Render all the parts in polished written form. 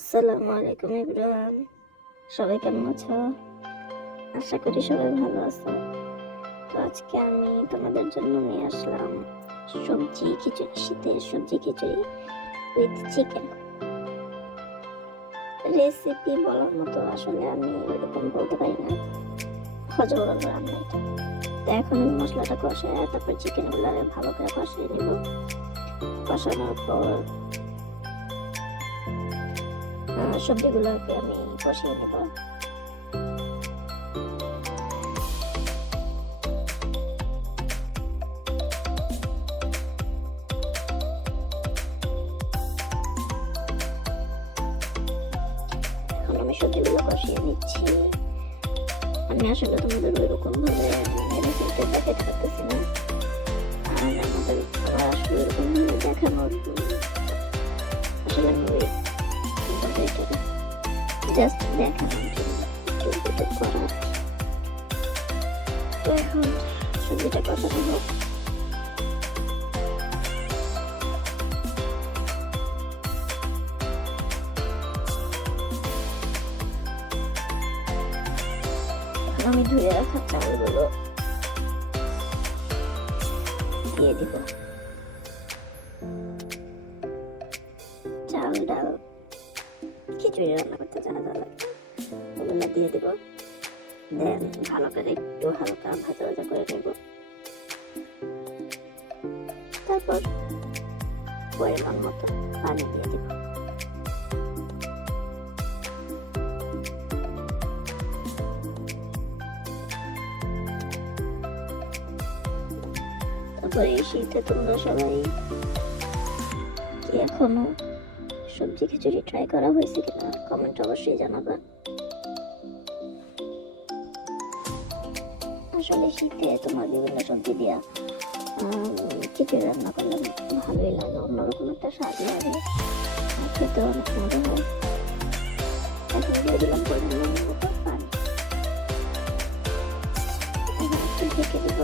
আসসালামু আলাইকুম ইব্রাহিম, সবাই কেমন আছো? আশা করি সবাই ভালো আছো। তো আজকে আমি তোমাদের জন্য নিয়ে আসলাম সবজি খিচুড়ি, শীতের সবজি খিচুড়ি উইথ চিকেন। রেসিপি বলার মতো আসলে আমি ওরকম বলতে পারি না, হজবরল রান্না এটা। তো এখন মশলাটা কষায় তারপর চিকেন গুলো ভালো করে কষিয়ে নিব। কষানোর পর সবজিগুলোকে আমি কষিয়ে নেব। আমি সবজিগুলো কষিয়ে নিচ্ছি। আমি আসলে তোমাদের ওইরকম ভাবে রেসিপিটা দেখাতে পারতেছি না, আর আমার আসলে ওইরকম ভাবে দেখানোর আসলে আমি জাস্ট দেখানোর জন্য করা। তো এখন সবজিটা কষানো হোক। আমি ধুয়ে রাখা চালগুলো দিয়ে দিব। চাল ডাল খিচুড়ি রান্না করতে যা যা লাগে ওগুলো দিয়ে দিব। দেন ভালো করে একটু হালকা ভাজা ভাজা করে নেব। তারপর পরিমাণ মতো পানি দিয়ে দিব। তারপরে এই শীতে তোমরা সবাই কি এখনো সবজি খিচুড়ি ট্রাই করা হয়েছে কিনা কমেন্ট অবশ্যই জানাবা। আসলে শীতে তোমার বিভিন্ন সবজি দিয়া খিচুড়ি রান্না করলে ভালোই লাগে, অন্যরকম একটা স্বাদ লাগে, খেতে অনেক মজা হয়। এখন দিয়ে দিলাম পরিমাণ মতো পানি। এখন একটু ঢেকে দিব।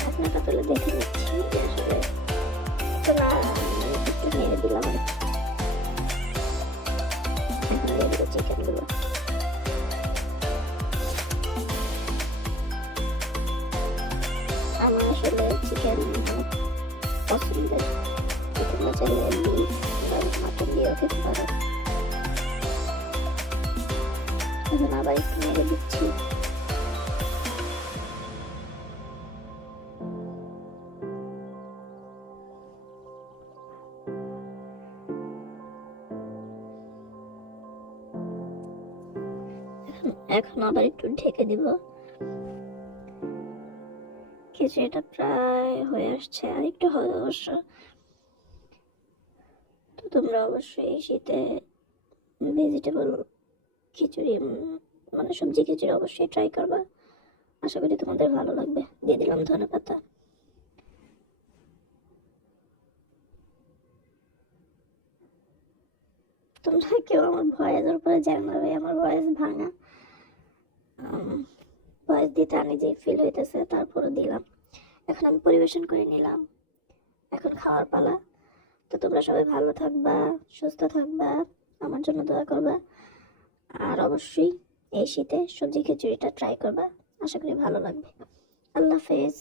ঢাকনাটা তুলে দেখে নিচ্ছি যে আসলে না একটু নেড়ে দিলাম। এখন দিয়ে দিব চিকেন গুলো। আমার আসলে চিকেন পছন্দের, তোমরা চাইলে বিফ বা মাটন দিয়েও খেতে পারো। এখন আবার একটু নেড়ে দিচ্ছি। এখন আবার একটু ঢেকে দিব। খিচুড়িটা প্রায় হয়ে আসছে, আর একটু হবে অবশ্য। তো তোমরা অবশ্যই এই শীতে ভেজিটেবল খিচুড়ি মানে সবজি খিচুড়ি অবশ্যই ট্রাই করবা। আশা করি তোমাদের ভালো লাগবে। দিয়ে দিলাম ধনেপাতা। তোমরা কেউ আমার ভয়েসের উপরে জানাবে আমার ভয়েস ভাঙা, ভয়েস দিতে আমি যে ফিল হইতেছে তারপরে দিলাম। এখন আমি পরিবেশন করে নিলাম। এখন খাওয়ার পালা। তো তোমরা সবাই ভালো থাকবা, সুস্থ থাকবা, আমার জন্য দোয়া করবা, আর অবশ্যই এই শীতে সবজি খিচুড়িটা ট্রাই করবা। আশা করি ভালো লাগবে। আল্লাহ হাফেজ।